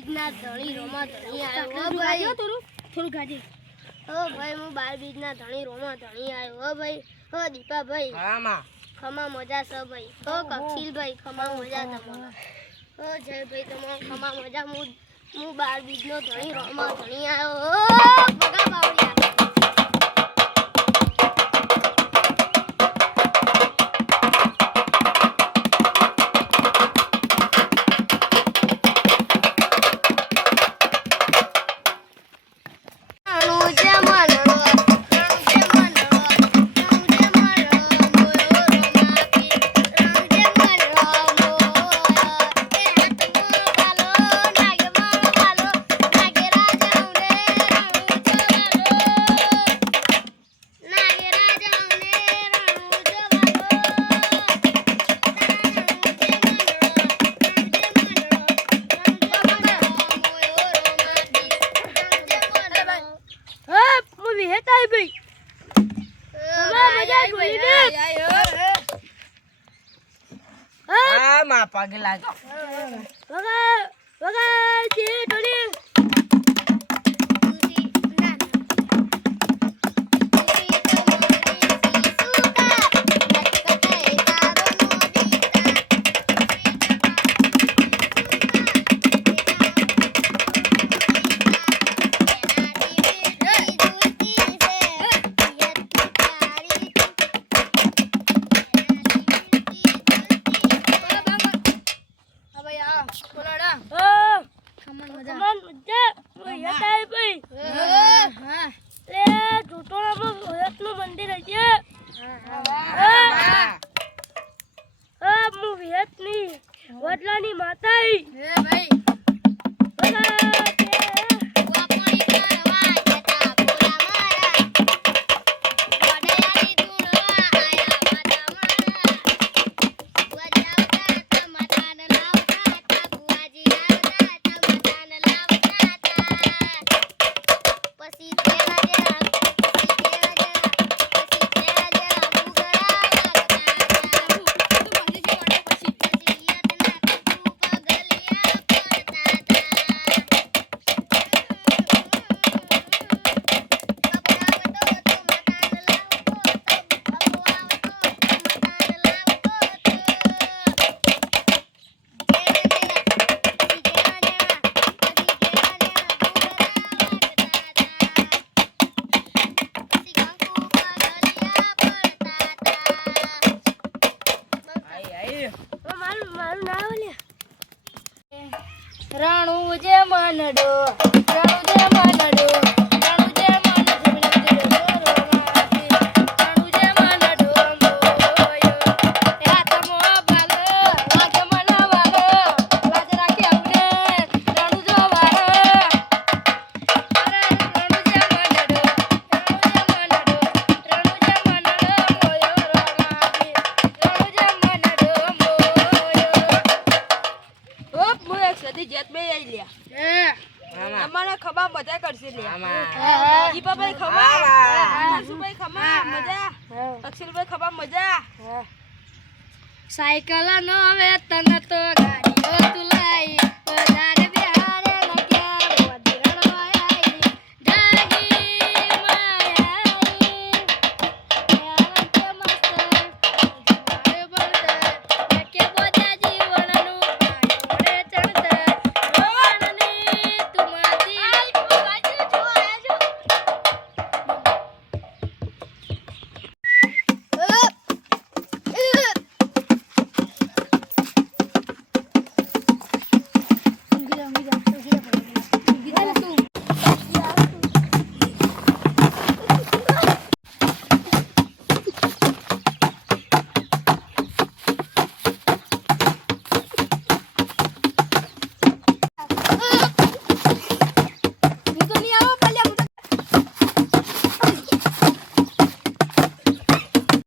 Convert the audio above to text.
બીજના ધણી રોમા ધણી આવ્યો હો ભાઈ થોડું ગાડી ઓ ભાઈ હું 12 બીજના ધણી રોમા ધણી આવ્યો હો ભાઈ હો દીપા ભાઈ હા માં ખમા મજા છે ભાઈ હો કક્ષિલ ભાઈ ખમા મજા તમારા હો જય ભાઈ તમારા ખમા મજા હું 12 બીજનો ધણી રોમા ધણી આવ્યો હો બગા બાવળિયા પગે લાગે વડલાની માતા રાણુ જે મનડો અમારા ખબા બધા કરશે લે દીપાભાઈ ખબા સુભાઈ ખબા મજા અક્ષરભાઈ ખબા મજા સાયકલ નો હવે તને તો